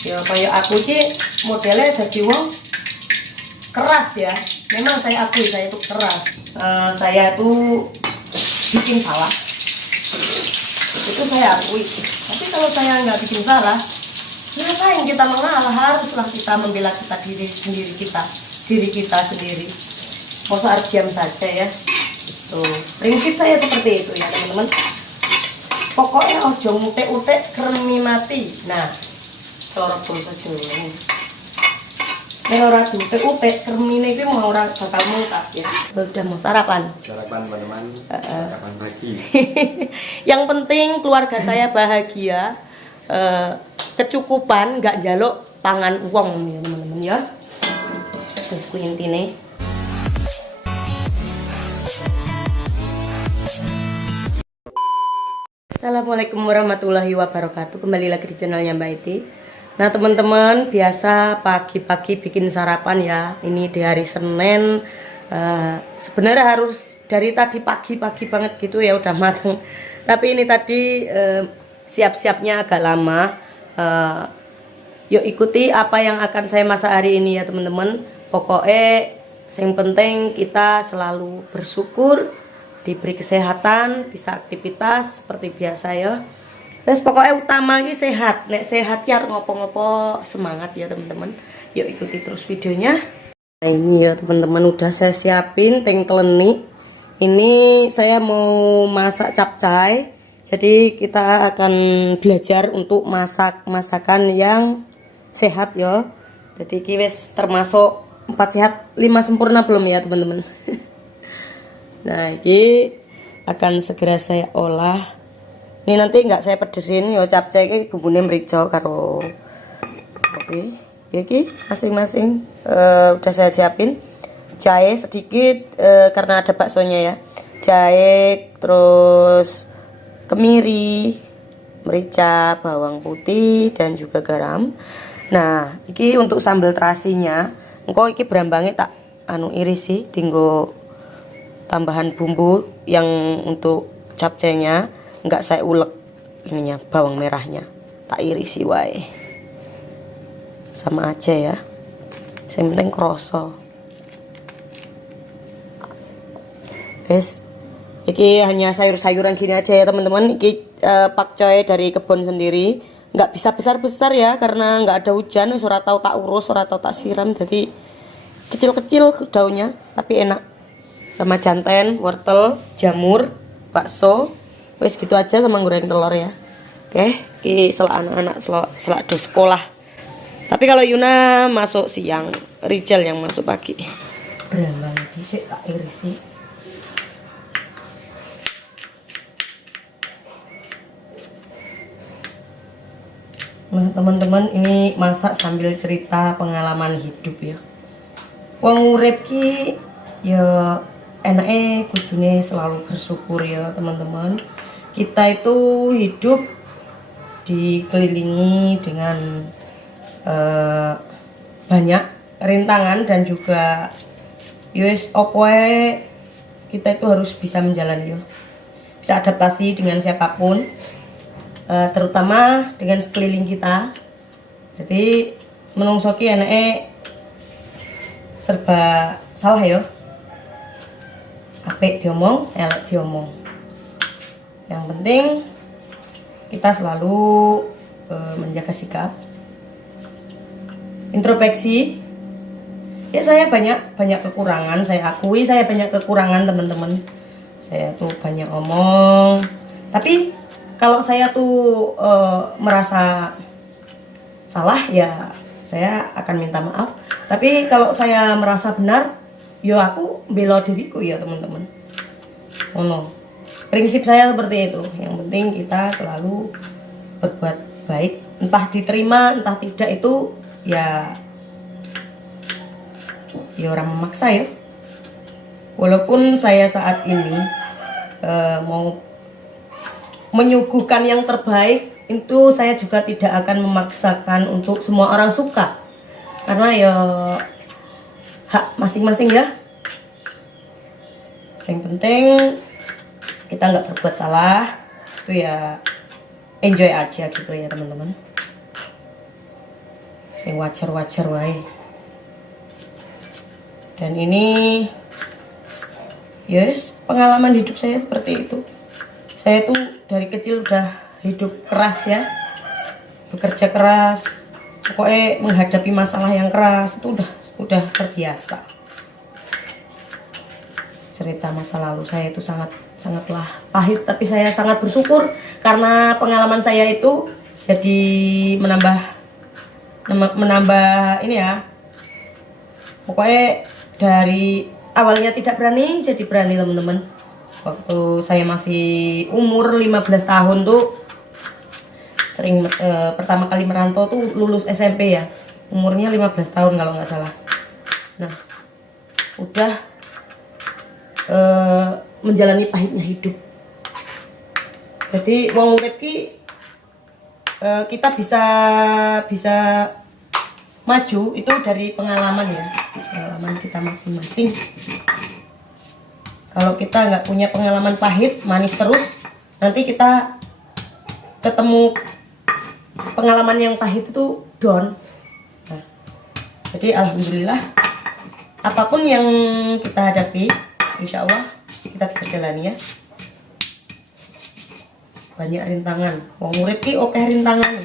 Ya kayak aku sih modelnya jadi wong keras ya. Memang saya akui saya itu keras. Saya tuh bikin salah. Itu saya akui. Tapi kalau saya nggak bikin salah, ngapain kita mengalah? Haruslah kita membela diri kita sendiri. Masa harus diam saja ya. Tuh, prinsip saya seperti itu ya teman-teman. Pokoknya ojo utek-utek kremi mati. Nah, corok saja ini. Nek ora diutek-utek kremine iki mau ora bakal mungkap ya. Udah mau sarapan. Sarapan teman-teman. Sarapan pagi. Yang penting keluarga saya bahagia, kecukupan, nggak jaluk pangan uang nih teman-teman ya. Terus ku intine. Assalamualaikum warahmatullahi wabarakatuh. Kembali lagi di channelnya Mbak Iti. Nah teman-teman, biasa pagi-pagi bikin sarapan ya. Ini di hari Senin. Sebenarnya harus dari tadi pagi-pagi banget gitu ya udah matang. Tapi ini tadi siap-siapnya agak lama. Yuk ikuti apa yang akan saya masak hari ini ya teman-teman. Pokoknya yang penting kita selalu bersyukur, diberi kesehatan, bisa aktivitas seperti biasa ya. Terus pokoknya utama ini sehat. Nek sehat ya ngopo-ngopo semangat ya teman-teman. Yuk ikuti terus videonya. Nah ini ya teman-teman udah saya siapin tengkleni. Ini saya mau masak capcay. Jadi kita akan belajar untuk masak masakan yang sehat ya. Jadi ini wis termasuk 4 sehat 5 sempurna belum ya teman-teman. Nah ini akan segera saya olah. Ini nanti nggak saya pedesin ya capcay ini bumbunya merica karo oke ya ki masing-masing udah saya siapin jahe sedikit karena ada baksonya ya, jahe, terus kemiri, merica, bawang putih dan juga garam. Nah ini untuk sambal terasinya engko iki berambangnya tak iris sih tinggo tambahan bumbu yang untuk capcaynya enggak saya ulek ininya, bawang merahnya tak irisi wae sama aja ya, yang penting kroso. Guys, iki hanya sayur-sayuran gini aja ya teman-teman. Iki pakcoy dari kebun sendiri, nggak bisa besar-besar ya karena nggak ada hujan. Ora tau tak urus, ora tau tak siram, jadi kecil-kecil daunnya tapi enak. Sama janten, wortel, jamur, bakso. Wes gitu aja sama goreng telur ya. Oke, ini selak anak-anak selak do sekolah. Tapi kalau Yuna masuk siang, Rijal yang masuk pagi. Berambang dhisik tak irisi. Nah, teman-teman ini masak sambil cerita pengalaman hidup ya. Wong urip ki ya enaknya kudune selalu bersyukur ya teman-teman. Kita itu hidup dikelilingi dengan banyak rintangan dan juga yus opoe kita itu harus bisa menjalani ya. Bisa adaptasi dengan siapapun, terutama dengan sekeliling kita. Jadi menungsoki enaknya serba salah ya. Apik diomong, elek diomong. Yang penting kita selalu menjaga sikap, introspeksi. Ya saya banyak kekurangan, saya akui saya banyak kekurangan teman-teman. Saya tuh banyak omong. Tapi kalau saya tuh merasa salah ya saya akan minta maaf. Tapi kalau saya merasa benar, yo aku bela diriku ya teman-teman. Oh no. Prinsip saya seperti itu. Yang penting kita selalu berbuat baik, entah diterima entah tidak itu ya orang memaksa ya. Walaupun saya saat ini mau menyuguhkan yang terbaik, itu saya juga tidak akan memaksakan untuk semua orang suka, karena ya hak masing-masing ya. Yang penting kita nggak berbuat salah, itu ya enjoy aja gitu ya teman-teman. Sing wajar-wajar wae. Dan ini yes, pengalaman hidup saya seperti itu. Saya tuh dari kecil udah hidup keras ya, bekerja keras, pokoknya menghadapi masalah yang keras itu udah terbiasa. Cerita masa lalu saya itu sangatlah pahit, tapi saya sangat bersyukur karena pengalaman saya itu jadi menambah ini ya. Pokoknya dari awalnya tidak berani jadi berani, teman-teman. Waktu saya masih umur 15 tahun tuh sering pertama kali merantau tuh lulus SMP ya. Umurnya 15 tahun kalau nggak salah. Nah, udah menjalani pahitnya hidup. Jadi wong urip ki kita bisa maju itu dari pengalaman ya, pengalaman kita masing-masing. Kalau kita nggak punya pengalaman pahit manis terus, nanti kita ketemu pengalaman yang pahit itu down. Nah, jadi alhamdulillah apapun yang kita hadapi, insya Allah kita bisa jalani ya. Banyak rintangan, wong urip ki oke rintangan.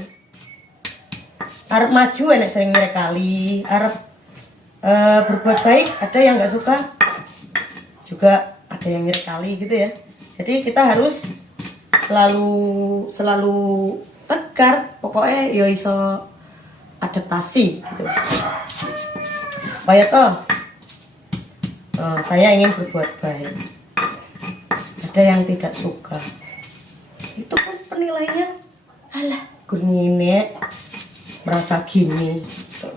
Arep maju enak sering kali, arep berbuat baik ada yang nggak suka, juga ada yang kali gitu ya. Jadi kita harus selalu tegar, pokoknya yo iso adaptasi gitu. Kayak saya ingin berbuat baik, ada yang tidak suka, itu pun penilaiannya alah gurine merasa gini gitu.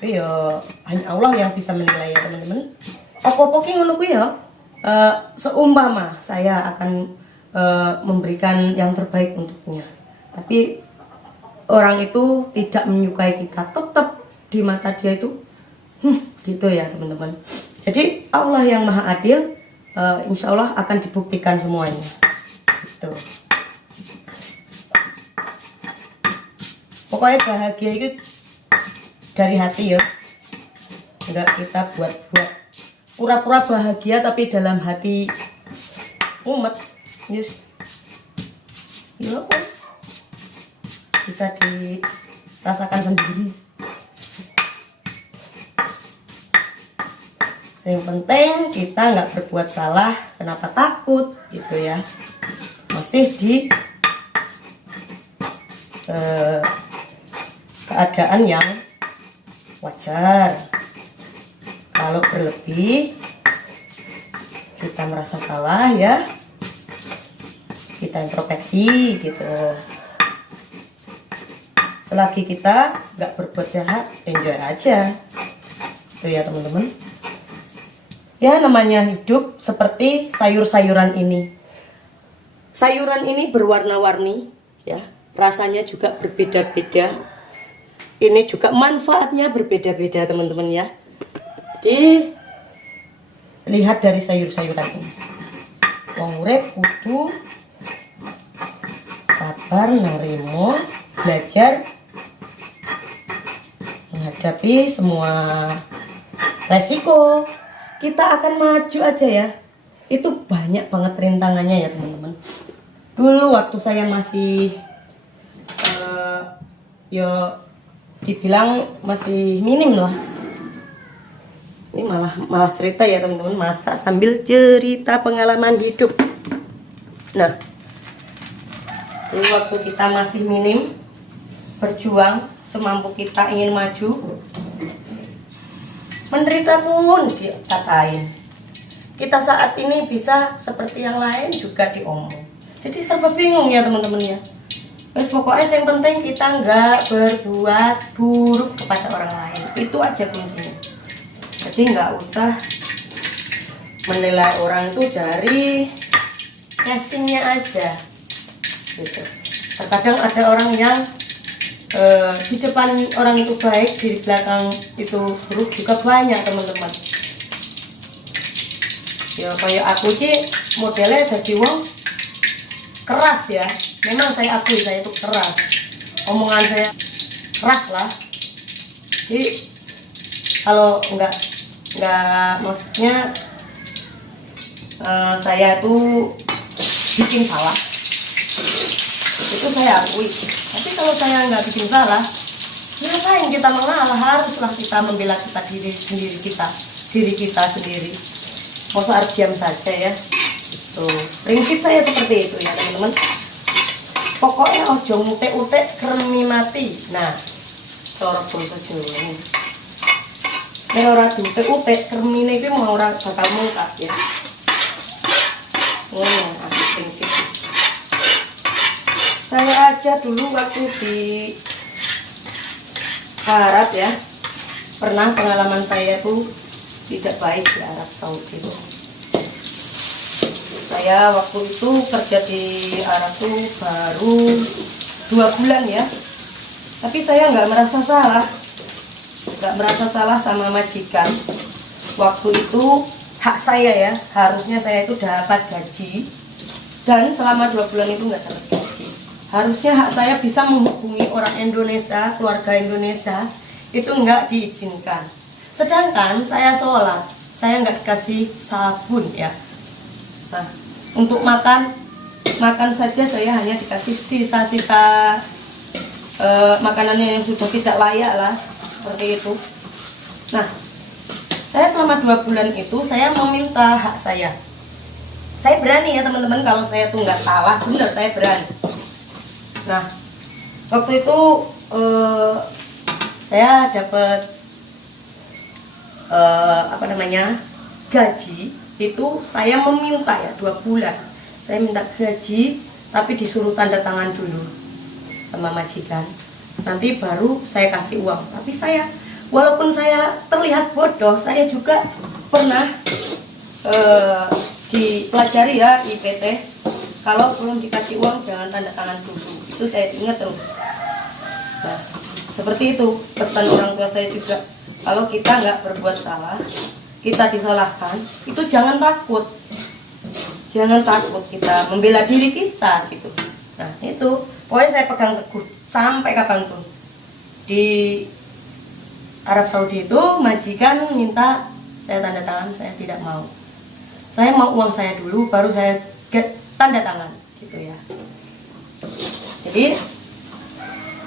Tapi ya hanya Allah yang bisa menilai ya teman-teman. Apa-apa ki ngono kuwi ya, seumpama saya akan memberikan yang terbaik untuknya, tapi orang itu tidak menyukai kita, tetap di mata dia itu gitu ya teman-teman. Jadi Allah yang maha adil, insya Allah akan dibuktikan semuanya gitu. Pokoknya bahagia itu dari hati ya, enggak kita buat pura-pura bahagia tapi dalam hati umet. Yes. Ya wes, bisa dirasakan sendiri. Yang penting kita nggak berbuat salah, kenapa takut gitu ya. Masih di keadaan yang wajar. Kalau berlebih kita merasa salah ya, kita introspeksi gitu. Selagi kita nggak berbuat jahat, enjoy aja itu ya teman-teman. Ya namanya hidup seperti sayur-sayuran ini. Sayuran ini berwarna-warni ya, rasanya juga berbeda-beda. Ini juga manfaatnya berbeda-beda teman-teman ya. Jadi lihat dari sayur-sayuran ini. Wong urip kudu sabar, nerimo, belajar menghadapi semua resiko. Kita akan maju aja ya. Itu banyak banget rintangannya ya teman-teman. Dulu waktu saya masih dibilang masih minim lah. Ini malah cerita ya teman-teman, masak sambil cerita pengalaman hidup. Nah, dulu waktu kita masih minim, berjuang semampu kita ingin maju, menderita pun dikatain. Kita saat ini bisa seperti yang lain juga diomong. Jadi serba bingung ya teman-teman ya. Wes pokoknya yang penting kita nggak berbuat buruk kepada orang lain. Itu aja kuncinya. Jadi nggak usah menilai orang itu dari casingnya aja. Gitu. Terkadang ada orang yang di depan orang itu baik, di belakang itu buruk juga banyak teman-teman. Ya kayak aku sih modelnya jadi wong keras ya. Memang saya akui saya itu keras. Omongan saya keras lah. Jadi kalau nggak maksudnya saya tuh bikin salah, itu saya akui. Tapi kalau saya nggak bikin salah, ngapain kita mengalah? Haruslah kita membela diri kita sendiri. Masa harus diam saja ya. Tuh, prinsip saya seperti itu ya teman-teman. Pokoknya ojo utek kremi mati. Nah, cara bangsa Jawa ini. Nek ora diutek kremine iki mau ora bakal mungkat ya. Aku prinsip. Saya aja dulu waktu di Arab ya, pernah pengalaman saya tuh tidak baik di Arab Saudi tuh. Saya waktu itu kerja di Arab tuh baru 2 bulan ya, tapi saya nggak merasa salah sama majikan. Waktu itu hak saya ya, harusnya saya itu dapat gaji, dan selama 2 bulan itu nggak dapat gaji. Harusnya hak saya bisa menghubungi orang Indonesia, keluarga Indonesia, itu nggak diizinkan. Sedangkan saya sholat, saya nggak dikasih sabun ya. Nah, untuk makan saja saya hanya dikasih sisa-sisa makanannya yang sudah tidak layak lah, seperti itu. Nah, saya selama 2 bulan itu saya meminta hak saya. Saya berani ya teman-teman, kalau saya tuh nggak salah, benar saya berani. Nah, waktu itu saya dapat gaji. Itu saya meminta ya 2 bulan saya minta gaji, tapi disuruh tanda tangan dulu sama majikan, nanti baru saya kasih uang. Tapi saya, walaupun saya terlihat bodoh, saya juga pernah dipelajari ya IPT, kalau belum dikasih uang jangan tanda tangan dulu. Itu saya ingat terus. Nah, seperti itu pesan orang tua saya juga. Kalau kita nggak berbuat salah, kita disalahkan, itu jangan takut kita membela diri kita gitu. Nah itu pokoknya saya pegang teguh sampai kapanpun. Di Arab Saudi itu majikan minta saya tanda tangan, saya tidak mau. Saya mau uang saya dulu, baru saya tanda tangan gitu ya. Jadi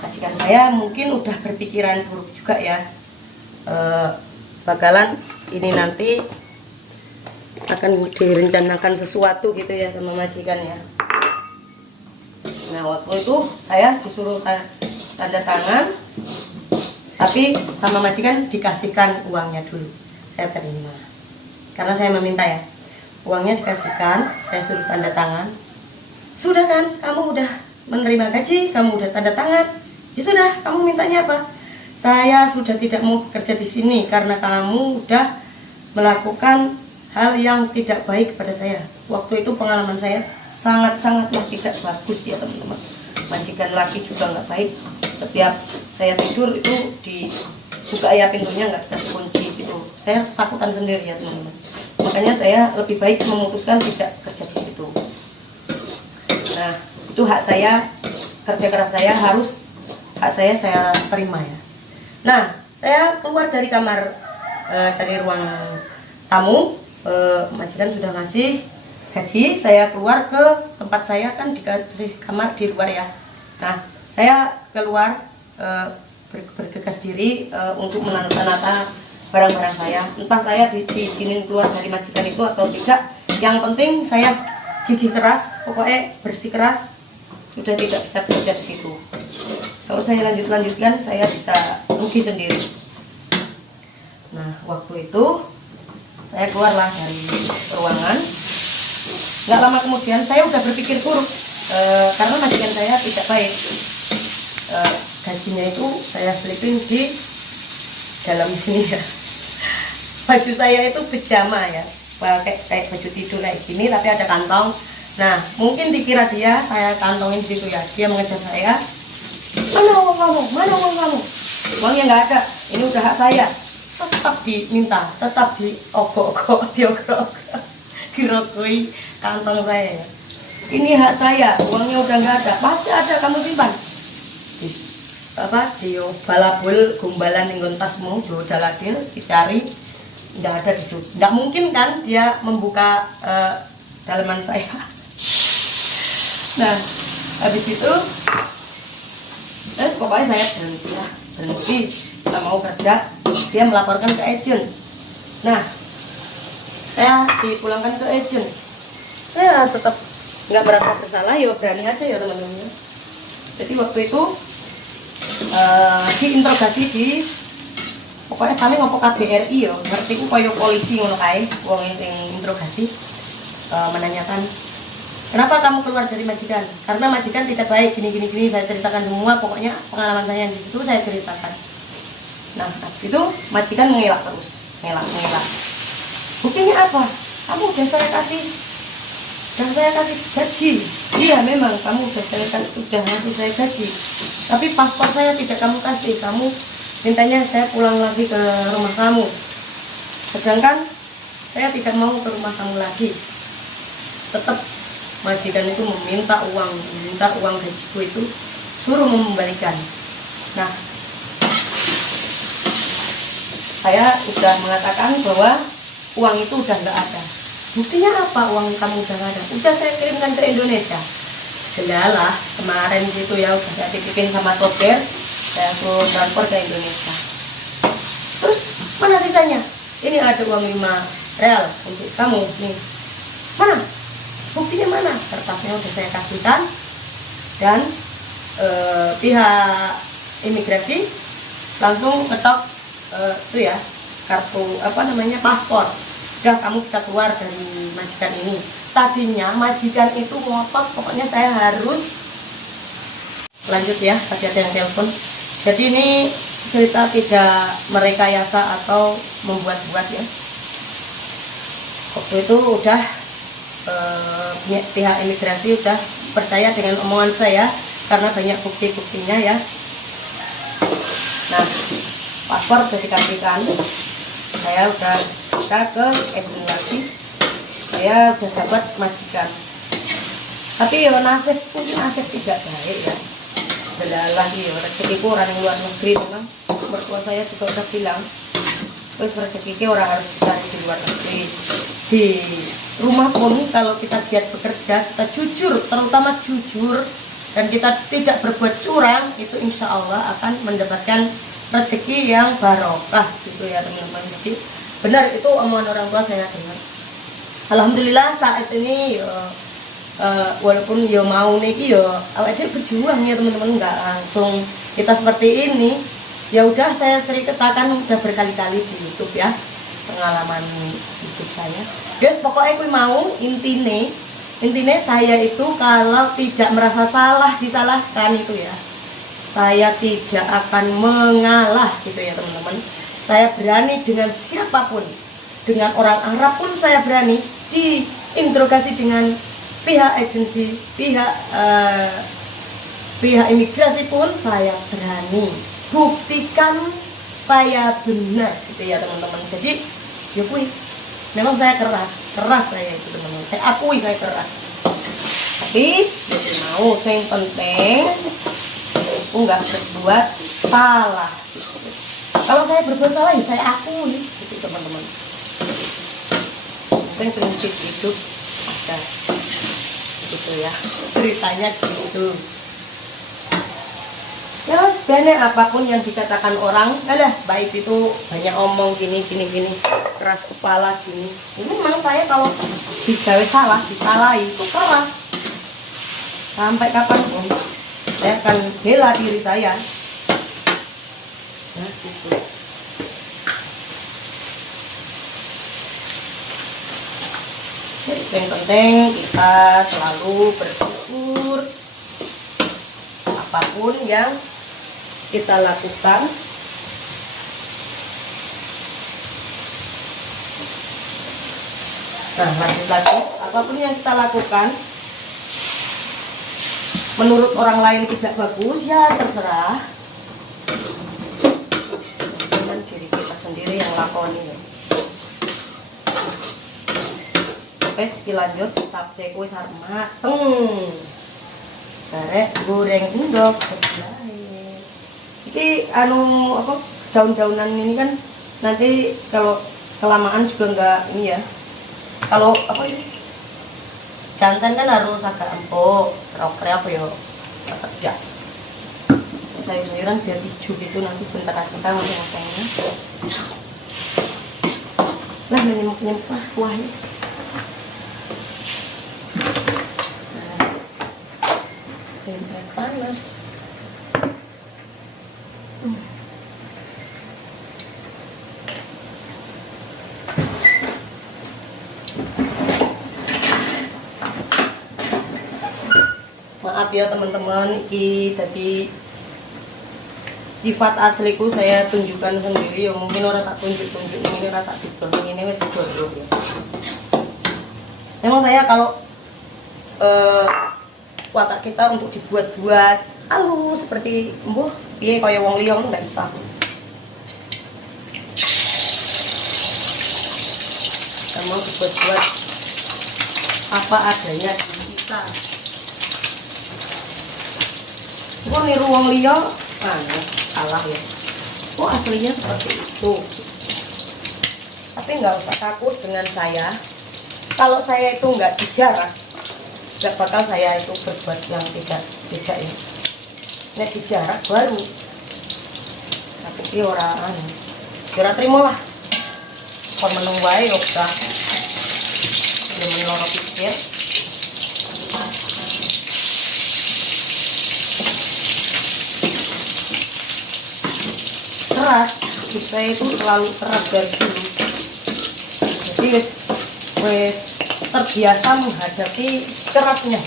majikan saya mungkin udah berpikiran buruk juga ya, bakalan ini nanti akan direncanakan sesuatu gitu ya sama majikan ya. Nah waktu itu saya disuruh tanda tangan, tapi sama majikan dikasihkan uangnya dulu. Saya terima karena saya meminta ya, uangnya dikasihkan, saya suruh tanda tangan. Sudah kan, kamu udah menerima gaji, kamu udah tanda tangan, ya sudah, kamu mintanya apa? Saya sudah tidak mau bekerja di sini karena kamu udah melakukan hal yang tidak baik kepada saya. Waktu itu pengalaman saya sangat-sangatlah tidak bagus ya teman-teman. Majikan laki juga nggak baik. Setiap saya tidur itu dibuka ya pintunya, nggak dikasih kunci gitu. Saya takutan sendiri ya teman-teman. Makanya saya lebih baik memutuskan tidak kerja di situ. Nah itu hak saya, kerja keras saya, harus hak saya terima ya. Nah, saya keluar dari kamar, dari ruang tamu, majikan sudah ngasih gaji, saya keluar ke tempat saya, kan dikasih kamar di luar ya. Nah, saya keluar bergegas diri untuk menata barang-barang saya. Entah saya diizinin keluar dari majikan itu atau tidak, yang penting saya gigih keras, pokoknya bersih keras, sudah tidak bisa bekerja di situ. Kalau saya lanjutkan, saya bisa rugi sendiri. Nah, waktu itu saya keluarlah dari ruangan. Nggak lama kemudian saya udah berpikir buruk, karena majikan saya tidak baik. Gajinya itu saya selipin di dalam ini ya. Baju saya itu pejama ya, pakai kayak baju tidur kayak gini, tapi ada kantong. Nah, mungkin dikira dia saya kantongin di situ ya. Dia mengejar saya. Mana uang kamu? Mana uang kamu? Uangnya nggak ada. Ini udah hak saya. Tetap diminta, tetap diogok-ogok, dirokoi kantong saya. Ini hak saya. Uangnya udah nggak ada. Pasti ada, kamu simpan. apa dio balabul gombalan ning tasmu jo daladil dicari nggak ada di situ. Nggak mungkin kan dia membuka dalaman saya. Nah, habis itu terus pokoknya saya berhenti nggak mau kerja. Dia melaporkan ke agent. Nah, saya dipulangkan ke agent. Saya tetap nggak merasa bersalah, ya berani aja ya teman-teman. Jadi waktu itu diinterogasi di pokoknya kami ngopo KBRI ya, ngerti ku koyo polisi ngono kae, wong sing interogasi menanyakan kenapa kamu keluar dari majikan? Karena majikan tidak baik gini, saya ceritakan semua, pokoknya pengalaman saya di situ saya ceritakan. Nah, itu majikan mengelak terus, mengelak. Buktinya apa? Kamu udah saya kasih gaji. Iya memang kamu udah ngasih saya gaji. Tapi paspor saya tidak kamu kasih. Kamu mintanya saya pulang lagi ke rumah kamu. Sedangkan saya tidak mau ke rumah kamu lagi. Tetap majikan itu meminta uang gajiku itu, suruh mengembalikan. Nah, saya sudah mengatakan bahwa uang itu udah nggak ada. Buktinya apa uang kamu udah nggak ada? Udah saya kirimkan ke Indonesia. Jelas kemarin gitu ya, udah saya titipin sama sopir, saya suruh transfer ke Indonesia. Terus mana sisanya? Ini ada uang 5 real untuk kamu nih. Mana? Buktinya mana? Kertasnya udah saya kasihkan. Dan pihak imigrasi langsung ketok itu ya, kartu paspor. Udah kamu bisa keluar dari majikan ini. Tadinya majikan itu ngotot, pokoknya saya harus lanjut ya, tadi ada yang telepon. Jadi ini cerita tidak merekayasa atau membuat-buat ya. Waktu itu udah pihak imigrasi udah percaya dengan omongan saya karena banyak bukti-buktinya ya. Nah, paspor sudah dikasihkan, saya udah bisa ke agent lagi, saya udah dapat majikan. Tapi ya nasib tidak baik ya. Belalah ya rezekiku orang yang luar negeri memang. Mertua saya juga udah bilang, terus rezeki orang harus dicari di luar negeri. Di rumah pun kalau kita giat bekerja, kita jujur, terutama jujur, dan kita tidak berbuat curang, itu insya Allah akan mendapatkan rezeki yang barokah gitu ya teman-teman. Jadi benar itu omongan orang tua saya dengar. Alhamdulillah saat ini walaupun yo mau niki yo awake berjuang ya teman-teman, nggak langsung kita seperti ini. Ya udah saya ceritakan udah berkali-kali di YouTube ya pengalaman hidup saya. Guys, pokoknya aku mau intine saya itu kalau tidak merasa salah disalahkan itu ya, saya tidak akan mengalah gitu ya teman-teman. Saya berani dengan siapapun, dengan orang Arab pun saya berani, diinterogasi dengan pihak agensi, pihak imigrasi pun saya berani. Buktikan saya benar gitu ya teman-teman. Jadi ya kui, memang saya keras saya itu teman-teman. Saya akui saya keras. Tapi jadi mau yang penting aku nggak berbuat salah. Kalau saya berbuat salah ya saya akui gitu teman-teman. Penting prinsip hidup ada gitu ya, ceritanya gitu. Ya sebenarnya apapun yang dikatakan orang, baik itu banyak omong gini, keras kepala gini. Ini memang saya kalau digawe salah, disalahi itu keras. Sampai kapanpun saya akan bela diri saya. Nah, gitu. Yang penting kita selalu bersyukur apapun yang kita lakukan. Nah, lanjut lagi, apapun yang kita lakukan menurut orang lain tidak bagus ya terserah, dengan diri kita sendiri yang lakoni ya. Oke, lanjut capcay kuwi sarep mateng. Karek goreng endok sebelah. Iki anu apa daun-daunan ini kan nanti kalau kelamaan juga enggak ini ya. Kalau apa ini santan kan harus agak empuk, roker apa ya agak gas. Sayur-sayuran biar hijau gitu nanti bentar aja kan untuk masaknya. Nah nyemuk-nyemuk lah kuahnya. Nah, panas. Maaf ya teman-teman, iki tadi sifat asliku saya tunjukkan sendiri ya, mungkin orang tak tunjuk-tunjuk ini orang tak tidur ini wes bodoh ya. Memang saya kalau watak kita untuk dibuat-buat halus seperti mbuh piye kaya wong liya nggak bisa. Kita mau dibuat-buat apa adanya di kita. Kok niru wong liya salah ya. Oh aslinya seperti itu. Tapi nggak usah takut dengan saya. Kalau saya itu nggak dijarah, nggak bakal saya itu berbuat yang tidak ya. Nek dijarah baru. Tapi ki ora ora trimo lah. Kon menung wae yo udah. Ya menloro pikir. Keras, kita itu selalu keras dari dulu. Jadi wes terbiasa menghadapi kerasnya.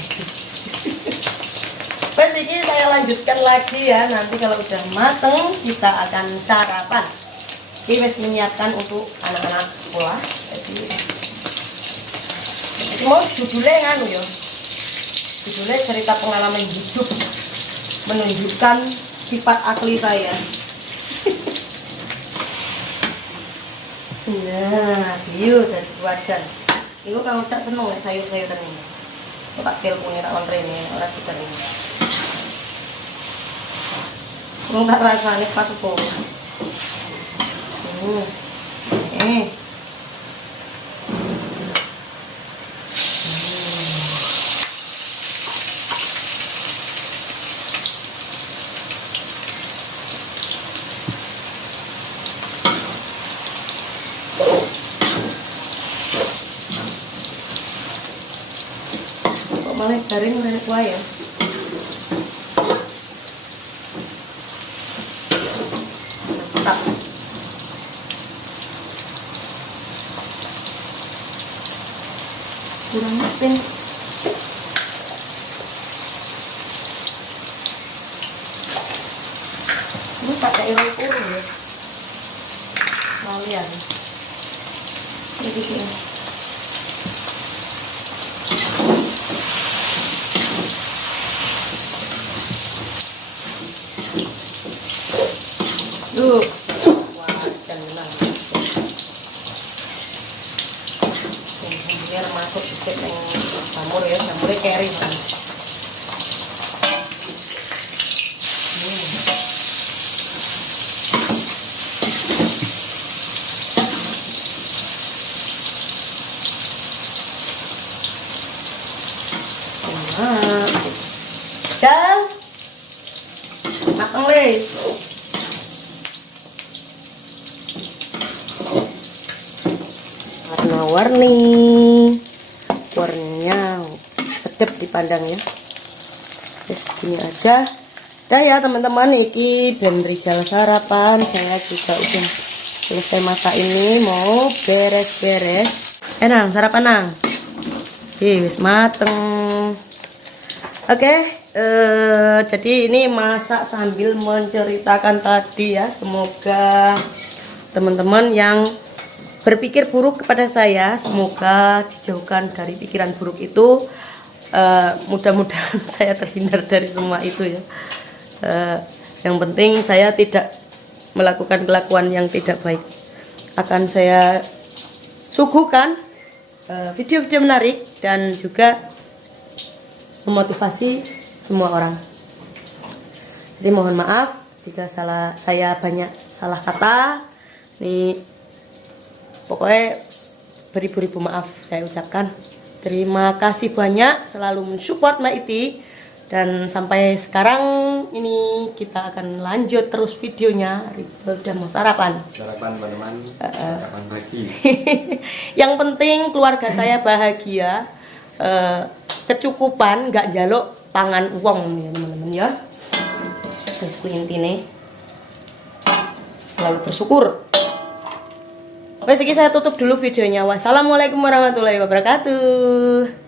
Wes ini saya lanjutkan lagi ya. Nanti kalau udah mateng kita akan sarapan. Jadi wes menyiapkan untuk anak-anak sekolah. Jadi mau judulnya nganu ya. Judulnya cerita pengalaman hidup menunjukkan sifat asli saya. Nah, iyo dari wajan. Iku kamu cak seneng ya sayur-sayuran ini. Kok tak telepon tak kontre ini orang kita ini. Kamu tak rasanya pas kok. Malah garing dari kuah ya. Mantap. Kurang mesin. Ini pakai iron puru ya. Malian. Ini bikin. Tuh, wajan lah. Biar masuk sedikit yang jamur ya, jamurnya kering kan. Dan mateng le. Warnanya sedap dipandang ya. Terus gini aja. Dah ya teman-teman, iki ben Rijal sarapan. Saya juga udah selesai masak ini, mau beres-beres. Nang sarapan nang. Wis mateng. Oke, jadi ini masak sambil menceritakan tadi ya. Semoga teman-teman yang berpikir buruk kepada saya, semoga dijauhkan dari pikiran buruk itu. Mudah-mudahan saya terhindar dari semua itu ya. Yang penting saya tidak melakukan kelakuan yang tidak baik. Akan saya suguhkan video-video menarik dan juga memotivasi semua orang. Jadi mohon maaf jika saya banyak salah kata. Nih pokoknya beribu-ribu maaf saya ucapkan. Terima kasih banyak selalu mensupport Mbak Iti. Dan sampai sekarang ini kita akan lanjut terus videonya. Ridho udah mau sarapan. Sarapan teman-teman, sarapan pagi. Yang penting keluarga saya bahagia, kecukupan, nggak jaluk pangan uang ya teman-teman ya. Terus intinya selalu bersyukur. Oke, sekian saya tutup dulu videonya. Wassalamualaikum warahmatullahi wabarakatuh.